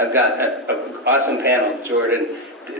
I've got an awesome panel, Jordan,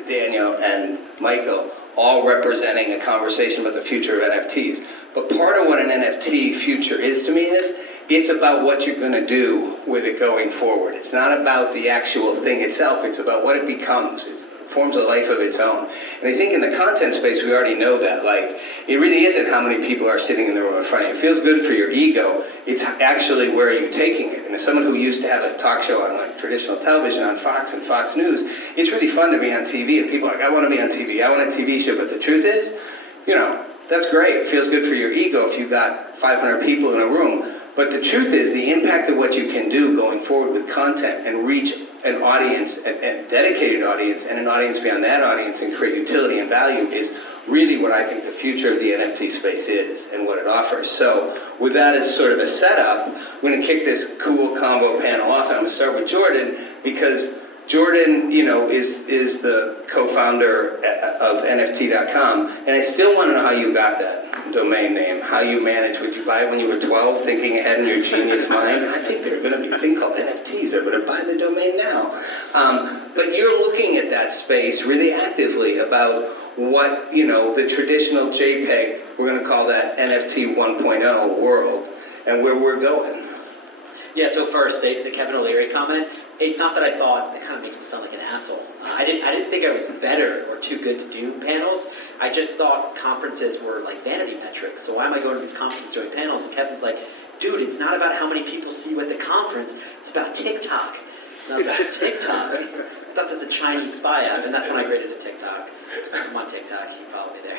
Daniel, and Michael, all representing a conversation about the future of NFTs. But part of what an NFT future is to me is, it's about what you're going to do with it going forward. It's not about the actual thing itself, it's about what it becomes. It forms a life of its own. And I think in the content space, we already know that. Like, it really isn't how many people are sitting in the room in front of you. It feels good for your ego. It's actually where are you taking it. And as someone who used to have a talk show on like traditional television on Fox and Fox News, it's really fun to be on TV. And people are like, I want to be on TV. I want a TV show. But the truth is, you know, that's great. It feels good for your ego if you've got 500 people in a room. But the truth is, the impact of what you can do going forward with content and reach an audience, a dedicated audience, and an audience beyond that audience, and create utility and value is really what I think the future of the NFT space is and what it offers. So with that as sort of a setup, we're going to kick this cool combo panel off. And I'm going to start with Jordan, because Jordan, you know, is the co-founder of NFT.com, and I still want to know how you got that domain name, how you managed. Would you buy it when you were 12, thinking ahead in your genius mind? I think there's going to be a thing called NFTs. I'm going to buy the domain now. But you're looking at that space really actively about what, you know, the traditional JPEG, we're going to call that NFT 1.0 world, and where we're going. Yeah, so first, the Kevin O'Leary comment, it's not that I thought, that kind of makes me sound like an asshole. I didn't think I was better or too good to do panels. I just thought conferences were like vanity metrics. So why am I going to these conferences doing panels? And Kevin's like, dude, it's not about how many people see you at the conference, it's about TikTok. And I was like, TikTok? I thought that's a Chinese spy app, and that's when I created a TikTok. I'm on TikTok, you can follow me there.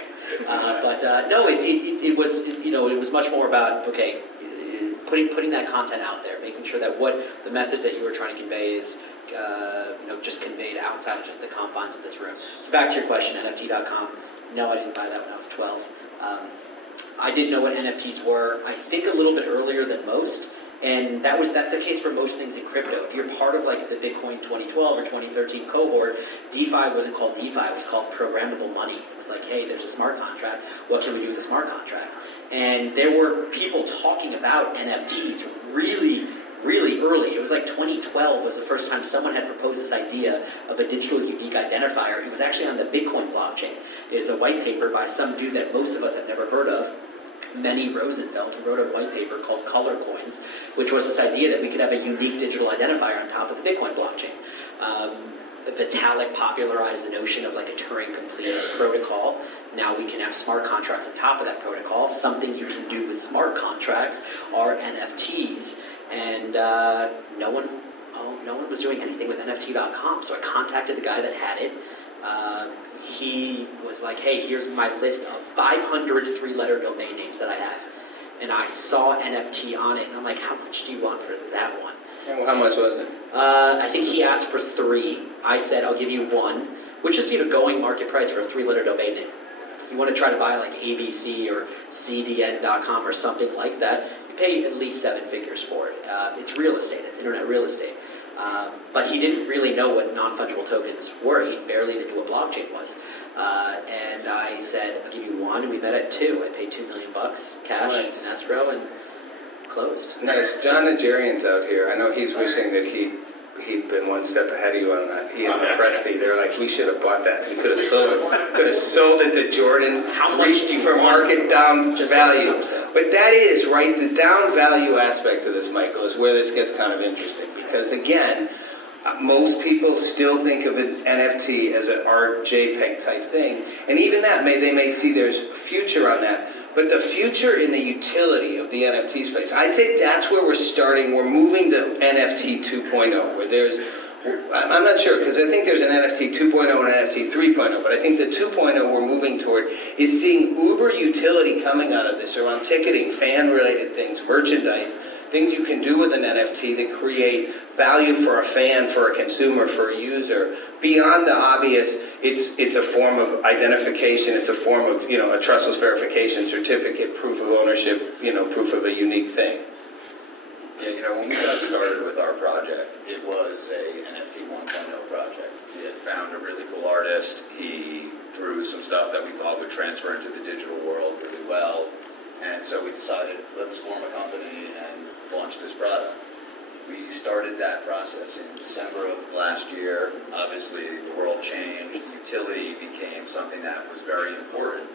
No, it was, you know, it was much more about, okay, putting that content out there, making sure that what the message that you were trying to convey is, you know, just conveyed outside of just the confines of this room. So back to your question, NFT.com. No, I didn't buy that when I was 12. I didn't know what NFTs were, I think a little bit earlier than most, and that's the case for most things in crypto. If you're part of like the Bitcoin 2012 or 2013 cohort, DeFi wasn't called DeFi, it was called programmable money. It was like, hey, there's a smart contract, what can we do with a smart contract? And there were people talking about NFTs really, really early. It was like 2012 was the first time someone had proposed this idea of a digital unique identifier. It was actually on the Bitcoin blockchain. It's a white paper by some dude that most of us have never heard of, Manny Rosenfeld. He wrote a white paper called Color Coins, which was this idea that we could have a unique digital identifier on top of the Bitcoin blockchain. Vitalik popularized the notion of like a Turing-complete protocol. Now we can have smart contracts on top of that protocol. Something you can do with smart contracts are NFTs. And no one was doing anything with NFT.com. So I contacted the guy that had it. He was like, hey, here's my list of 500 three-letter domain names that I have. And I saw NFT on it, and I'm like, how much do you want for that one? And how much was it? I think he asked for 3. I said, I'll give you 1, which is, you know, going market price for a 3-letter domain name. You want to try to buy like ABC or CDN.com or something like that, you pay at least 7 figures for it. It's real estate, it's internet real estate. But he didn't really know what non-fungible tokens were. He barely knew what blockchain was. And I said, I'll give you 1, and we met at 2. I paid $2 million cash in escrow and closed. Nice. John Nigerian's out here. I know he's wishing that he'd been one step ahead of you on that. He and Presti, they're like, we should have bought that. We could have sold it to Jordan. How much do you for market down just value? But that is, right, the down value aspect of this, Michael, is where this gets kind of interesting. Because again, most people still think of an NFT as an art JPEG type thing. And even that, they may see there's future on that. But the future in the utility of the NFT space, I'd say that's where we're starting. We're moving to NFT 2.0, where there's, I'm not sure, because I think there's an NFT 2.0 and an NFT 3.0, but I think the 2.0 we're moving toward is seeing uber utility coming out of this around ticketing, fan-related things, merchandise, things you can do with an NFT that create value for a fan, for a consumer, for a user. Beyond the obvious, it's a form of identification, it's a form of, you know, a trustless verification certificate, proof of ownership, you know, proof of a unique thing. Yeah, you know, when we got started with our project, it was a NFT 1.0 project. We had found a really cool artist. He drew some stuff that we thought would transfer into the digital world really well. And so we decided, let's form a company and launch this product. We started that process in December of last last year, obviously the world changed, utility became something that was very important.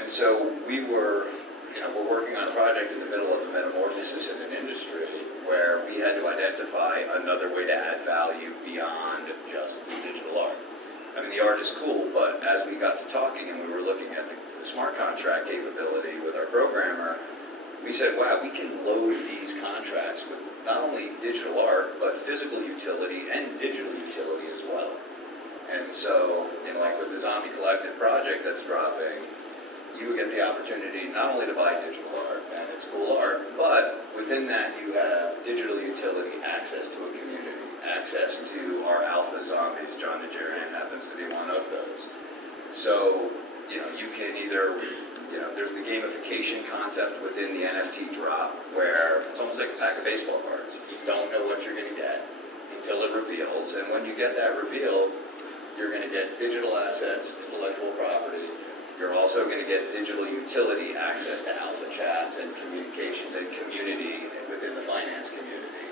And so we're working on a project in the middle of a metamorphosis in an industry where we had to identify another way to add value beyond just the digital art. I mean, the art is cool, but as we got to talking and we were looking at the smart contract capability with our programmer, we said, wow, we can load these contracts with not only digital art, but physical utility and digital utility as well. And so, like with the Zombie Collective project that's dropping, you get the opportunity not only to buy digital art, and it's cool art, but within that you have digital utility, access to a community, access to our alpha zombies. John Nigerian happens to be one of those. So, you can either, there's the gamification concept within the NFT drop where it's almost like a pack of baseball cards. You don't know what you're going to get until it reveals, and when you get that reveal, you're going to get digital assets, intellectual property. You're also going to get digital utility, access to alpha chats and communications and community within the finance community.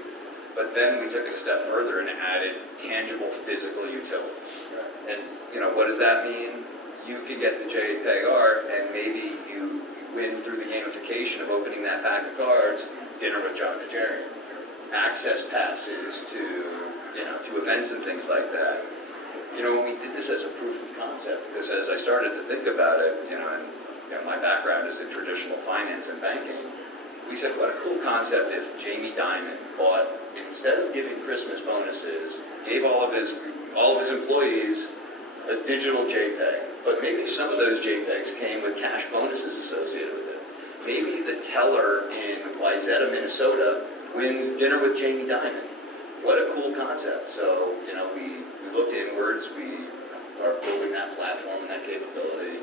But then we took it a step further and added tangible physical utility. And what does that mean? You could get the JPEG art and maybe you win through the gamification of opening that pack of cards, dinner with John Nigerian, access passes to events and things like that. When we did this as a proof of concept, because as I started to think about it, and my background is in traditional finance and banking, we said, what a cool concept if Jamie Dimon bought, instead of giving Christmas bonuses, gave all of his employees a digital JPEG, but maybe some of those JPEGs came with cash bonuses associated with it. Maybe the teller in Wayzata, Minnesota wins dinner with Jamie Dimon. What a cool concept. So, we look inwards, we are building that platform and that capability.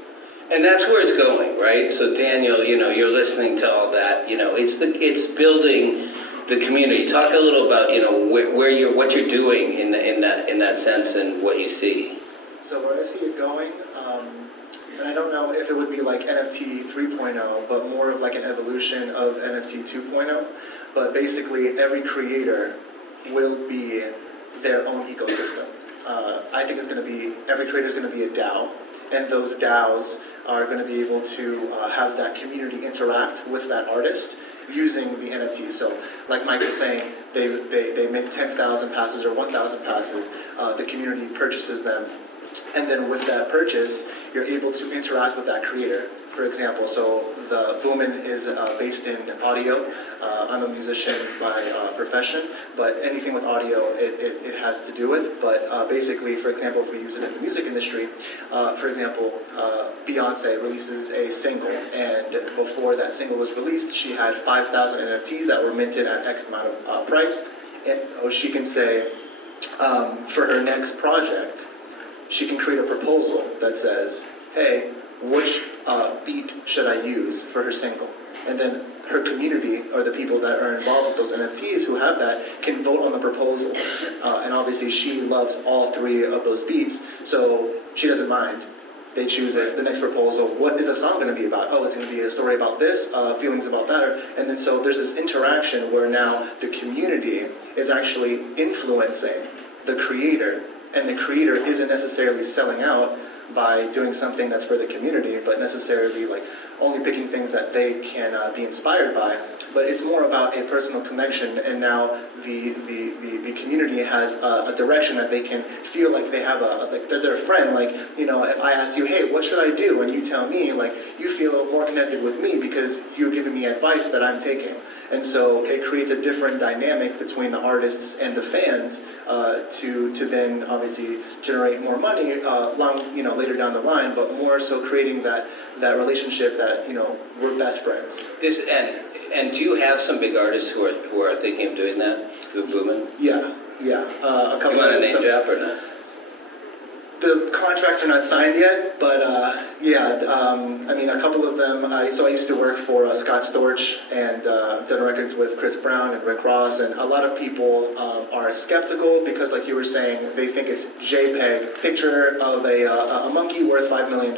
And that's where it's going, right? So Daniel, you're listening to all that. It's building the community. Talk a little about what you're doing in that sense and what you see. So where I see it going, and I don't know if it would be like NFT 3.0, but more of like an evolution of NFT 2.0. But basically, every creator will be their own ecosystem. I think every creator is going to be a DAO, and those DAOs are going to be able to have that community interact with that artist using the NFT. So, like Mike was saying, they make 10,000 passes or 1,000 passes. The community purchases them, and then with that purchase, you're able to interact with that creator. For example, so the BOOMN is based in audio. I'm a musician by profession, but anything with audio it has to do with. But basically, for example, if we use it in the music industry, for example, Beyonce releases a single, and before that single was released, she had 5,000 NFTs that were minted at X amount of price. And so she can say, for her next project, she can create a proposal that says, hey, which beat should I use for her single? And then her community, or the people that are involved with those NFTs who have that, can vote on the proposal. And obviously she loves all three of those beats, so she doesn't mind. They choose it, the next proposal. What is the song going to be about? Oh, it's going to be a story about this, feelings about that. And then so there's this interaction where now the community is actually influencing the creator, and the creator isn't necessarily selling out by doing something that's for the community, but necessarily like only picking things that they can be inspired by. But it's more about a personal connection, and now the community has a direction that they can feel like they have like they're a friend. Like, if I ask you, hey, what should I do? And you tell me, like, you feel more connected with me because you're giving me advice that I'm taking. And so it creates a different dynamic between the artists and the fans to then obviously generate more money later down the line, but more so creating that relationship that we're best friends. And do you have some big artists who are thinking of doing that through BOOMN? Yeah. A couple. You want a name drop or not? The contracts are not signed yet, But I mean, a couple of them. So I used to work for Scott Storch and done records with Chris Brown and Rick Ross, and a lot of people are skeptical because, like you were saying, they think it's JPEG, picture of a monkey worth $5 million.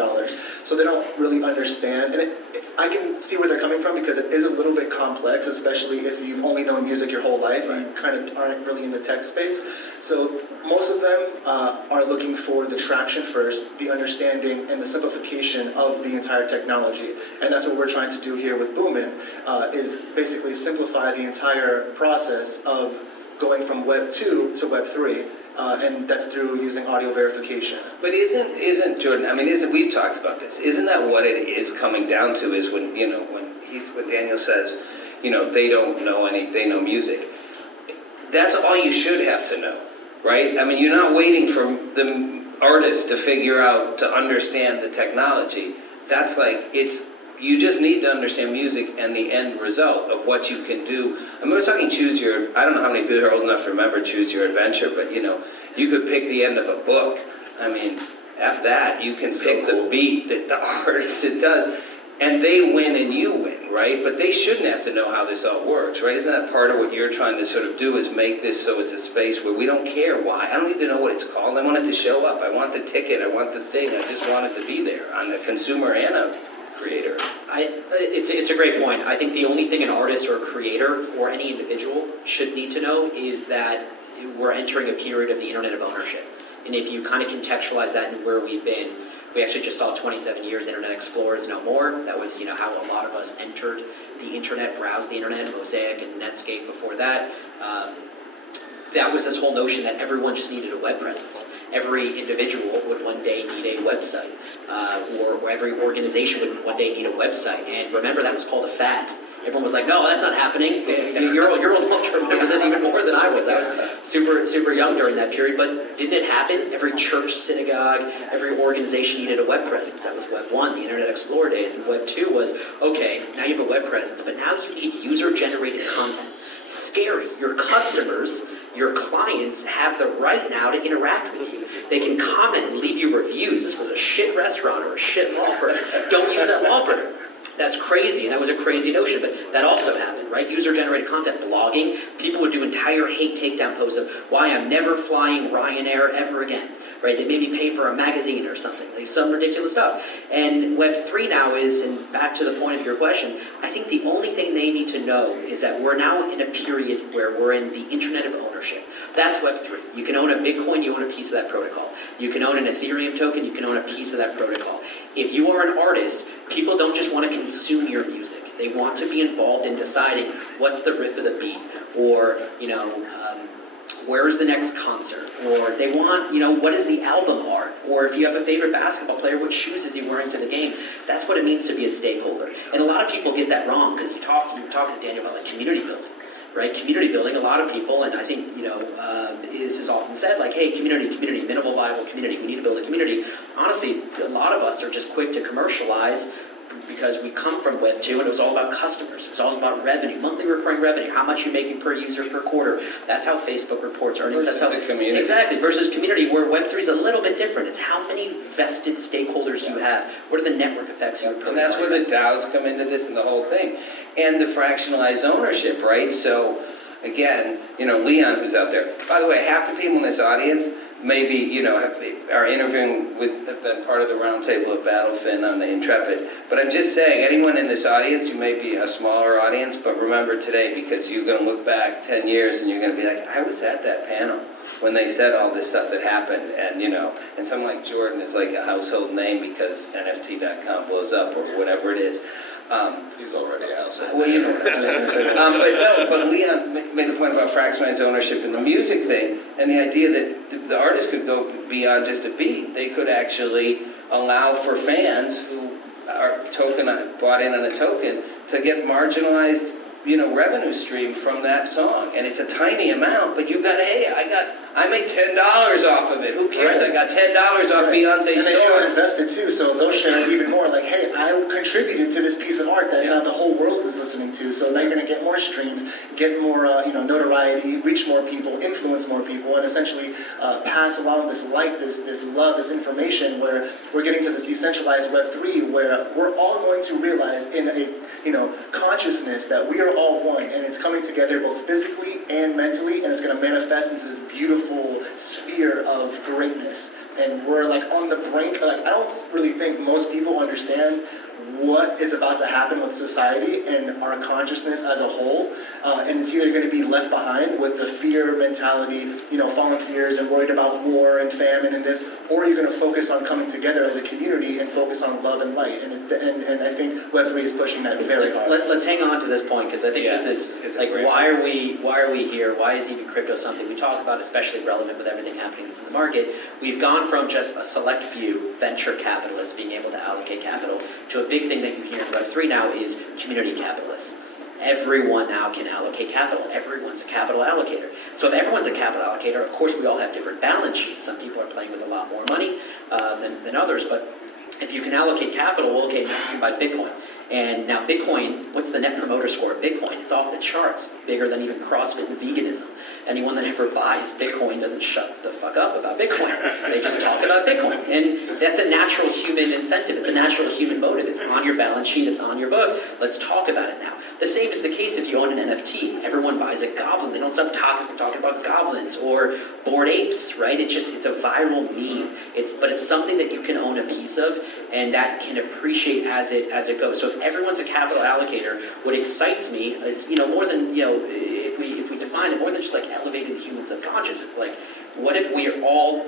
So they don't really understand, and I can see where they're coming from because it is a little bit complex, especially if you've only known music your whole life and you kind of aren't really in the tech space. So most of them are looking for the traction first, the understanding, and the simplification of the entire technology. And that's what we're trying to do here with BOOMN, is basically simplify the entire process of going from Web 2 to Web 3. And that's through using audio verification. But isn't Jordan? I mean, we've talked about this? Isn't that what it is coming down to? Is when when Daniel says, they don't know they know music. That's all you should have to know, right? I mean, you're not waiting for the artist to figure out to understand the technology. That's you just need to understand music and the end result of what you can do. I mean, we're talking I don't know how many people are old enough to remember Choose Your Adventure, but you could pick the end of a book. I mean, after that, you can pick the beat that the artist does, and they win and you win, right? But they shouldn't have to know how this all works, right? Isn't that part of what you're trying to sort of do, is make this so it's a space where we don't care why. I don't need to know what it's called. I want it to show up. I want the ticket. I want the thing. I just want it to be there. I'm a consumer and a creator. It's a great point. I think the only thing an artist or a creator or any individual should need to know is that we're entering a period of the internet of ownership. And if you kind of contextualize that in where we've been, we actually just saw 27 years Internet Explorer is no more. That was how a lot of us entered the internet, browsed the internet, Mosaic and Netscape before that. That was this whole notion that everyone just needed a web presence. Every individual would one day need a website, or every organization would one day need a website. And remember, that was called a fad. Everyone was like, no, that's not happening. You're old enough to remember this even more than I was. I was super young during that period. But didn't it happen? Every church, synagogue, every organization needed a web presence. That was Web 1, the Internet Explorer days. And Web 2 was, okay, now you have a web presence, but now you need user-generated content. Scary. Your customers, your clients have the right now to interact with you. They can comment and leave you reviews. This was a shit restaurant or a shit law firm. Don't use that law firm. That's crazy, and that was a crazy notion, but that also happened, right? User-generated content, blogging. People would do entire hate takedown posts of why I'm never flying Ryanair ever again, right? They made me pay for a magazine or something, like some ridiculous stuff. And Web 3 now is, and back to the point of your question, I think the only thing they need to know is that we're now in a period where we're in the internet of ownership. That's Web 3. You can own a Bitcoin, you own a piece of that protocol. You can own an Ethereum token, you can own a piece of that protocol. If you are an artist, people don't just want to consume your music. They want to be involved in deciding what's the riff of the beat, or, where's the next concert, or they want, what is the album art, or if you have a favorite basketball player, what shoes is he wearing to the game? That's what it means to be a stakeholder. And a lot of people get that wrong, because you talk to Daniel about community building. Right, community building, a lot of people, and I think, this is often said, hey, community, minimal viable community, we need to build a community. Honestly, a lot of us are just quick to commercialize because we come from Web 2 and it was all about customers. It was all about revenue, monthly recurring revenue, how much you're making per user per quarter. That's how Facebook reports earnings. Versus that's how the community. Exactly, versus community, where Web 3 is a little bit different. It's how many vested stakeholders you have. What are the network effects you have? And that's where the DAOs come into this and the whole thing. And the fractionalized ownership, right? So, again, Leon, who's out there. By the way, half the people in this audience maybe, are interviewing with, have been part of the roundtable of BattleFin on the Intrepid. But I'm just saying, anyone in this audience, you may be a smaller audience, but remember today, because you're going to look back 10 years and you're going to be like, I was at that panel when they said all this stuff that happened. And, and someone like Jordan is like a household name because NFT.com blows up or whatever it is. He's already out. Well, but Leon made a point about fractionalized ownership in the music thing, and the idea that the artist could go beyond just a beat. They could actually allow for fans who are bought in on a token to get marginalized revenue stream from that song, and it's a tiny amount, but you got, hey, I made $10 off of it. Who cares? Right. I got $10 off Beyonce's And they feel song. invested too, so they'll share even more. Like, hey, I contributed to this piece of art that now the whole world is listening to. So now you're going to get more streams, get more notoriety, reach more people, influence more people, and essentially pass along this light, this love, this information. Where we're getting to this decentralized Web3, where we're all going to realize in a consciousness that we are all one, and it's coming together both physically and mentally, and it's going to manifest into this beautiful sphere of greatness. And we're like on the brink. Like, I don't really think most people understand what is about to happen with society and our consciousness as a whole, and it's either going to be left behind with the fear mentality, fallen fears and worried about war and famine and this, or you're going to focus on coming together as a community and focus on love and light. And I think Web3 is pushing that very hard. Let's hang on to this point, because I think this is like, why are we here? Why is even crypto something we talk about, especially relevant with everything happening that's in the market? We've gone from just a select few venture capitalists being able to allocate capital to a big thing that you hear in Web3 now is community capitalists. Everyone now can allocate capital. Everyone's a capital allocator. So if everyone's a capital allocator, of course we all have different balance sheets. Some people are playing with a lot more money than others, but if you can allocate capital, well, okay, now you can buy Bitcoin. And now Bitcoin, what's the net promoter score of Bitcoin? It's off the charts, bigger than even CrossFit and veganism. Anyone that ever buys Bitcoin doesn't shut the fuck up about Bitcoin. They just talk about Bitcoin. And that's a natural human incentive. It's a natural human motive. It's on your balance sheet. It's on your book. Let's talk about it now. The same is the case if you own an NFT. Everyone buys a goblin. They don't stop talking about goblins or Bored Apes, right? It's a viral meme. But it's something that you can own a piece of, and that can appreciate as it goes. So if everyone's a capital allocator, what excites me is, more than, if we define it more than just like elevating the human subconscious, it's like, what if we're all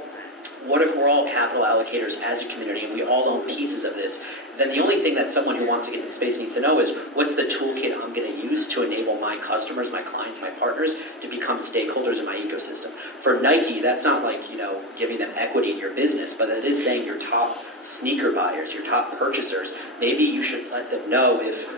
capital allocators as a community and we all own pieces of this? Then the only thing that someone who wants to get into space needs to know is, what's the toolkit I'm going to use to enable my customers, my clients, my partners to become stakeholders in my ecosystem? For Nike, that's not like, giving them equity in your business, but it is saying your top sneaker buyers, your top purchasers, maybe you should let them know if,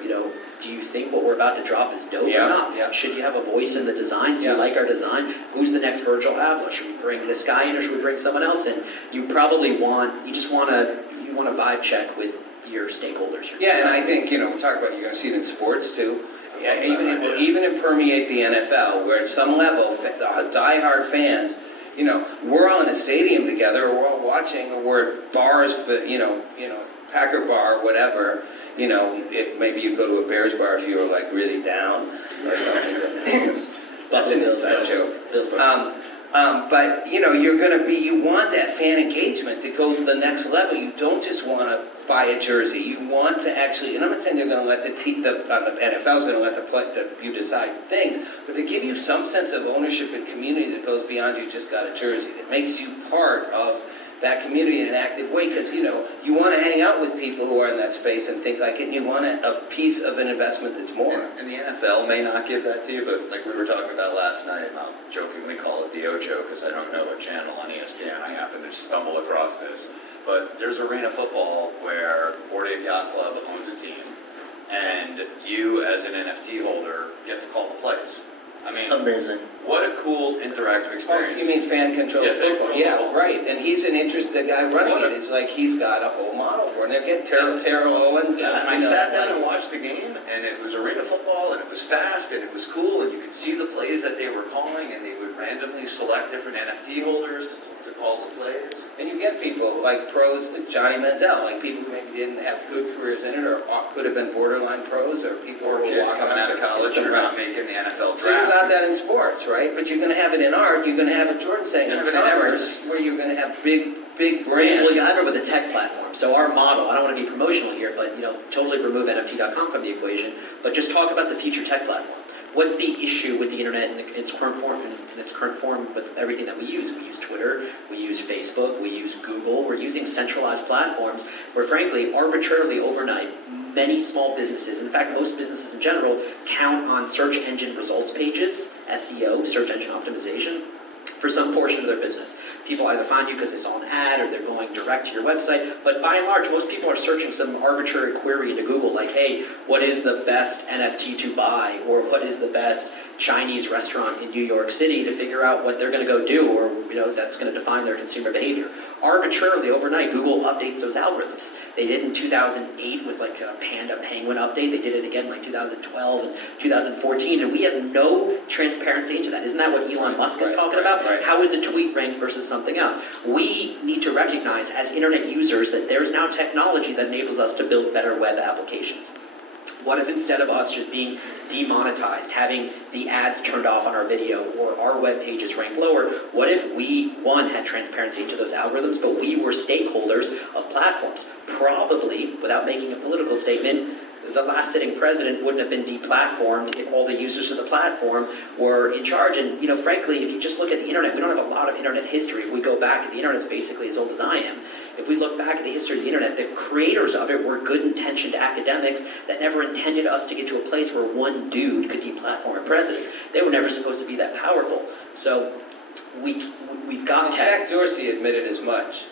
do you think what we're about to drop is dope or not? Yeah. Should you have a voice in the design? Do you like our design? Who's the next Virgil Abloh? Should we bring this guy in or should we bring someone else in? You just want to vibe check with your stakeholders. And I think, we'll talk about, you're going to see it in sports too. Yeah, even it permeate the NFL, where at some level, the diehard fans, we're all in a stadium together, or we're all watching, or we're at bars, Packer bar, whatever. Maybe you go to a Bears bar if you were like really down or something. That's an inside joke. But you want that fan engagement that goes to the next level. You don't just want to buy a jersey. You want to actually, and I'm not saying they're going to let the NFL's going to let you decide things, but to give you some sense of ownership and community that goes beyond you just got a jersey. That makes you part of that community in an active way, because you want to hang out with people who are in that space and think like it, and you want a piece of an investment that's more. And the NFL may not give that to you, but like we were talking about last night, I'll jokingly call it the Ocho because I don't know what channel on ESPN. I happened to stumble across this. But there's arena football where Bored Ape Yacht Club owns a team, and you as an NFT holder get to call the plays. I mean, amazing. What a cool interactive experience. You mean fan control football? Yeah, right. And he's an interested guy running it. It's like he's got a whole model for it. And they're getting Terrell Owens. Yeah, and I sat down and watched the game, and it was arena football, and it was fast, and it was cool, and you could see the plays that they were calling, and they would randomly select different NFT holders to call the plays. And you get people like pros, like Johnny Manziel, like people who maybe didn't have good careers in it, or could have been borderline pros, or people Or who were kids walking coming out of college who are not making the NFL draft. So you got that in sports, right? But you're going to have it in art. You're going to have a Jordan saying in commerce, where you're going to have big brands. Well, you have it with a tech platform. So our model, I don't want to be promotional here, but totally remove NFT.com from the equation, but just talk about the future tech platform. What's the issue with the internet in its current form with everything that we use? We use Twitter, we use Facebook, we use Google. We're using centralized platforms where, frankly, arbitrarily overnight, many small businesses, in fact, most businesses in general, count on search engine results pages, SEO, search engine optimization, for some portion of their business. people either find you because they saw an ad or they're going direct to your website. But by and large, most people are searching some arbitrary query into Google like, hey, what is the best NFT to buy? Or what is the best Chinese restaurant in New York City, to figure out what they're going to go do, or that's going to define their consumer behavior. Arbitrarily, overnight, Google updates those algorithms. They did in 2008 with like a panda penguin update. They did it again in like 2012 and 2014, and we have no transparency into that. Isn't that what Elon Musk is talking about? Right. How is a tweet ranked versus something else? We need to recognize as internet users that there's now technology that enables us to build better web applications. What if instead of us just being demonetized, having the ads turned off on our video, or our web pages ranked lower, what if we, one, had transparency into those algorithms, but we were stakeholders of platforms? Probably, without making a political statement, the last sitting president wouldn't have been deplatformed if all the users of the platform were in charge. And, frankly, if you just look at the internet, we don't have a lot of internet history. If we go back, the internet's basically as old as I am. If we look back at the history of the internet, the creators of it were good-intentioned academics that never intended us to get to a place where one dude could deplatform a president. They were never supposed to be that powerful. So we've got Jack Dorsey admitted as much.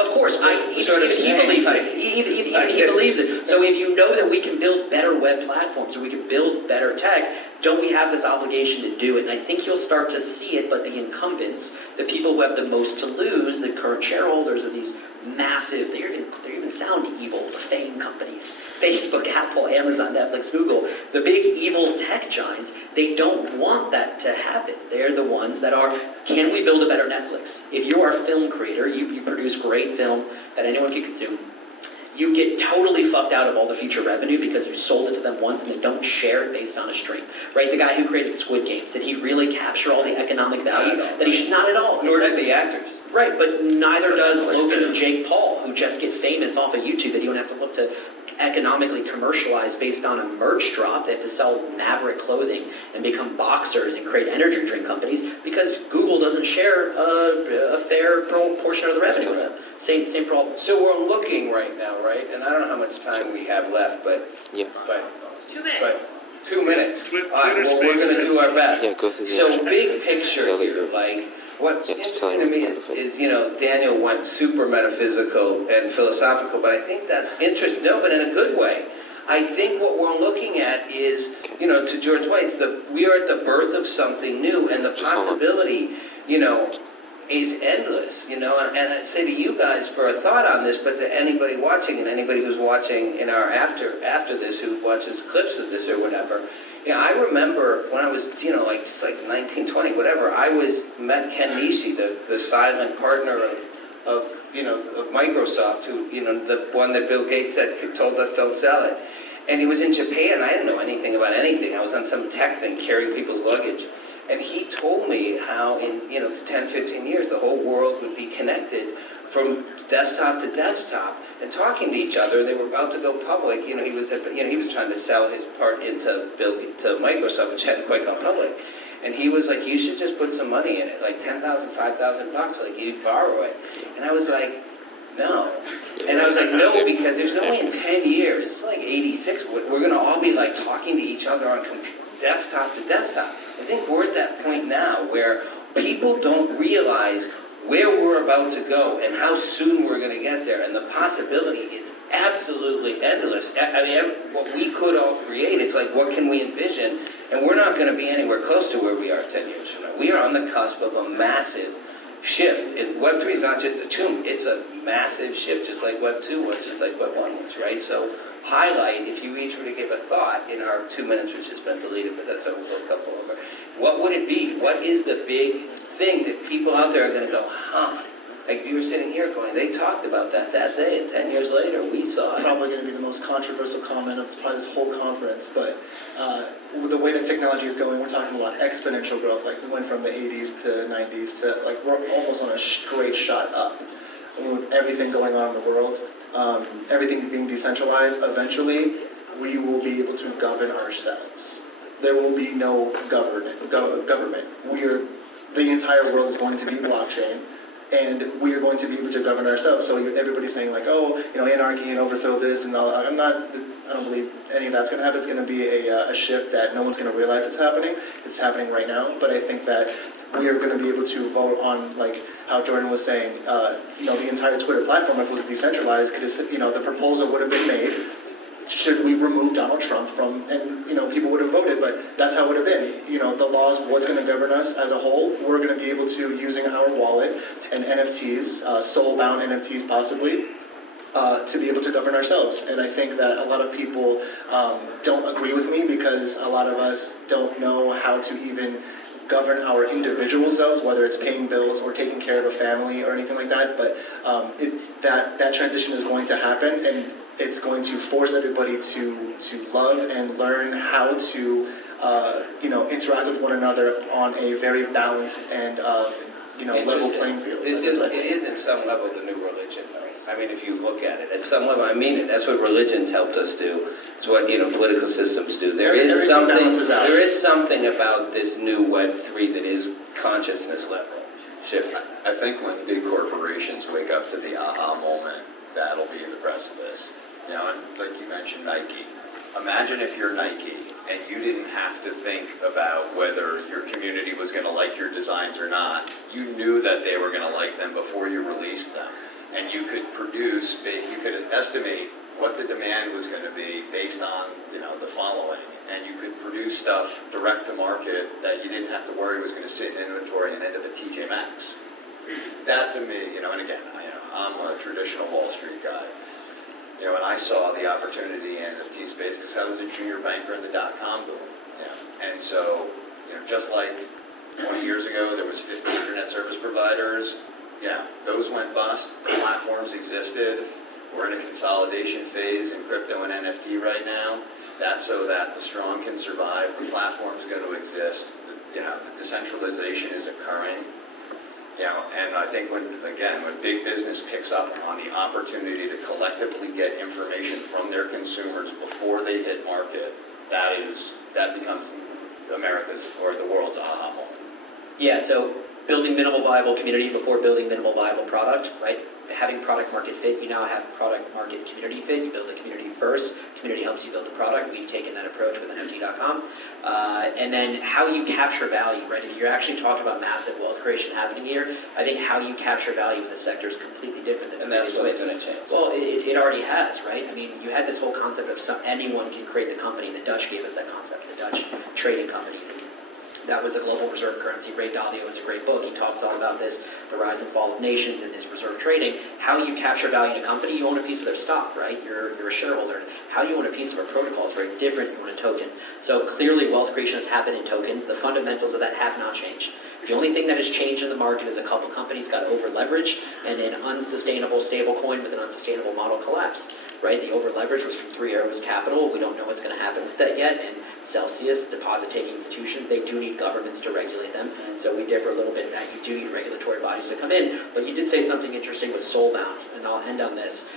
Of course, even he believes it. Even he believes it. So if you know that we can build better web platforms, or we can build better tech, don't we have this obligation to do it? And I think you'll start to see it, but the incumbents, the people who have the most to lose, the current shareholders of these massive, they even sound evil, the FANG companies, Facebook, Apple, Amazon, Netflix, Google, the big evil tech giants, they don't want that to happen. They're the ones that are, can we build a better Netflix? If you are a film creator, you produce great film that anyone can consume, you get totally fucked out of all the future revenue because you sold it to them once and they don't share it based on a stream. Right? The guy who created Squid Games, did he really capture all the economic value? That he should, not at all. Nor did the actors. Right, but neither does Logan and Jake Paul, who just get famous off of YouTube that you don't have to look to economically commercialize based on a merch drop. They have to sell Maverick clothing and become boxers and create energy drink companies because Google doesn't share a fair portion of the revenue. Same problem. So we're looking right now, right? And I don't know how much time we have left, but... Yeah. But, 2 minutes. but 2 minutes. Twitter All right, well, we're going to do our best. Yeah, go through the So entrance. big picture Tell here, you. like, what's Yeah, just tell interesting to you me what's is, Daniel went super metaphysical and philosophical, but I think that's interesting, no, but in a good way. I think what we're looking at is, to George White's, we are at the birth of something new, and the Just hold on. possibility, is endless, and I say to you guys for a thought on this, but to anybody watching and anybody who's watching in our after this, who watches clips of this or whatever, I remember when I was, just like 19, 20, whatever, met Ken Nishi, the silent partner of Microsoft, who, the one that Bill Gates told us don't sell it. And he was in Japan. I didn't know anything about anything. I was on some tech thing carrying people's luggage. And he told me how in 10, 15 years the whole world would be connected from desktop to desktop and talking to each other. They were about to go public. He was trying to sell his part into Microsoft, which hadn't quite gone public. And he was like, you should just put some money in it, like $10,000, $5,000, like you'd borrow it. And I was like, no. And I was like, no, because there's no way in 10 years, it's like 86, we're going to all be like talking to each other on desktop to desktop. I think we're at that point now where people don't realize where we're about to go and how soon we're going to get there. And the possibility is absolutely endless. I mean, what we could all create, it's like, what can we envision? And we're not going to be anywhere close to where we are 10 years from now. We are on the cusp of a massive shift. And Web3 is not just a tomb, it's a massive shift, just like Web 2 was, just like Web 1 was, right? So highlight, if you each were to give a thought in our 2 minutes, which has been deleted, but that's a couple over, what would it be? What is the big thing that people out there are going to go, huh? Like you were sitting here going, they talked about that day, and 10 years later, we saw It's it. probably going to be the most controversial comment of probably this whole conference, but with the way that technology is going, we're talking about exponential growth. Like we went from the 80s to 90s to like we're almost on a straight shot up. And with everything going on in the world, everything being decentralized, eventually we will be able to govern ourselves. There will be no government. The entire world is going to be blockchain. And we are going to be able to govern ourselves. So everybody's saying like, oh, anarchy and overthrow this and all. I don't believe any of that's going to happen. It's going to be a shift that no one's going to realize it's happening. It's happening right now. But I think that we are going to be able to vote on, like how Jordan was saying, the entire Twitter platform, if it was decentralized, the proposal would have been made. Should we remove Donald Trump from, and people would have voted, but that's how it would have been. The laws, what's going to govern us as a whole, we're going to be able to, using our wallet and NFTs, soul-bound NFTs possibly, to be able to govern ourselves. And I think that a lot of people don't agree with me because a lot of us don't know how to even govern our individual selves, whether it's paying bills or taking care of a family or anything like that. But that transition is going to happen, and it's going to force everybody to love and learn how to interact with one another on a very balanced and level playing field. It is in some level the new religion, though. I mean, if you look at it, at some level, I mean it. That's what religions helped us do. It's what political systems do. There is something about this new Web3 that is consciousness level shift. I think when big corporations wake up to the aha moment, that'll be the precipice. And like you mentioned, Nike. Imagine if you're Nike and you didn't have to think about whether your community was going to like your designs or not. You knew that they were going to like them before you released them. And you could you could estimate what the demand was going to be based on, the following. And you could produce stuff direct to market that you didn't have to worry was going to sit in inventory and end up at TJ Maxx. That to me, and again, I'm a traditional Wall Street guy. And I saw the opportunity in NFT space because I was a junior banker in the dot-com boom. And so, just like 20 years ago, there was 50 internet service providers. Those went bust. Platforms existed. We're in a consolidation phase in crypto and NFT right now. That's so that the strong can survive. The platform's going to exist. The decentralization is occurring. And I think when big business picks up on the opportunity to collectively get information from their consumers before they hit market, that becomes America's or the world's aha moment. Yeah, so building minimal viable community before building minimal viable product, right? Having product market fit, you now have product market community fit. You build the community first. Community helps you build the product. We've taken that approach with NFT.com. And then how you capture value, right? If you're actually talking about massive wealth creation happening here, I think how you capture value in this sector is completely different than And that's what's going to change. Well, it already has, right? I mean, you had this whole concept of anyone can create the company. The Dutch gave us that concept, the Dutch trading companies. That was a global reserve currency. Ray Dalio has a great book. He talks all about this, the rise and fall of nations and this reserve trading. How you capture value in a company, you own a piece of their stock, right? You're a shareholder. How you own a piece of a protocol is very different from a token. So clearly wealth creation has happened in tokens. The fundamentals of that have not changed. The only thing that has changed in the market is a couple companies got over-leveraged and an unsustainable stable coin with an unsustainable model collapsed. Right, the over-leverage was from Three Arrows Capital. We don't know what's going to happen with that yet. And Celsius, deposit-taking institutions, they do need governments to regulate them. So we differ a little bit in that you do need regulatory bodies to come in. But you did say something interesting with soul-bound, and I'll end on this.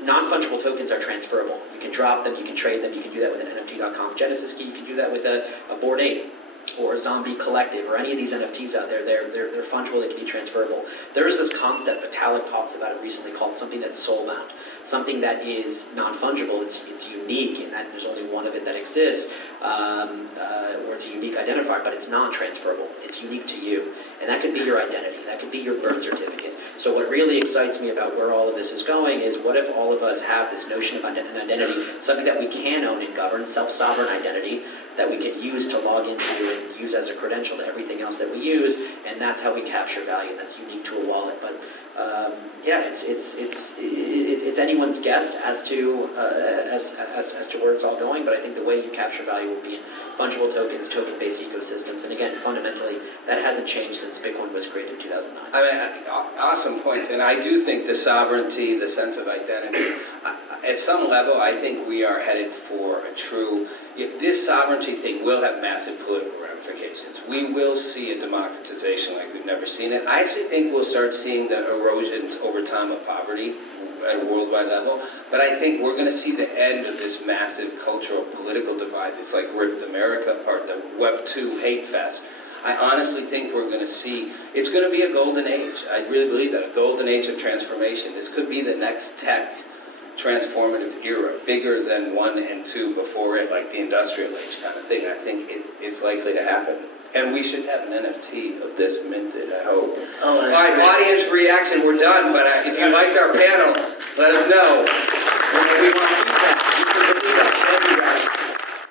Non-fungible tokens are transferable. You can drop them, you can trade them, you can do that with an NFT.com Genesis key, you can do that with a Bored Ape or a Zombie Collective or any of these NFTs out there. They're fungible, they can be transferable. There is this concept, Vitalik talks about it recently, called something that's soul-bound. Something that is non-fungible, it's unique in that there's only one of it that exists, or it's a unique identifier, but it's non-transferable. It's unique to you. And that could be your identity. That could be your birth certificate. So what really excites me about where all of this is going is what if all of us have this notion of an identity, something that we can own and govern, self-sovereign identity, that we can use to log into and use as a credential to everything else that we use, and that's how we capture value. That's unique to a wallet. But it's anyone's guess as to where it's all going. But I think the way you capture value will be in fungible tokens, token-based ecosystems, and again, fundamentally, that hasn't changed since Bitcoin was created in 2009. I mean, awesome points, and I do think the sovereignty, the sense of identity, at some level, I think we are headed for a true. This sovereignty thing will have massive political ramifications. We will see a democratization like we've never seen it. I actually think we'll start seeing the erosion over time of poverty at a worldwide level. But I think we're going to see the end of this massive cultural, political divide. It's like we're the America part, the Web 2 hate fest. I honestly think we're going to see, it's going to be a golden age. I really believe that, a golden age of transformation. This could be the next tech transformative era, bigger than 1 and 2 before it, like the industrial age kind of thing. I think it's likely to happen. And we should have an NFT of this minted, I hope. Oh, All right, audience reaction, we're done, but if you liked our panel, let us know.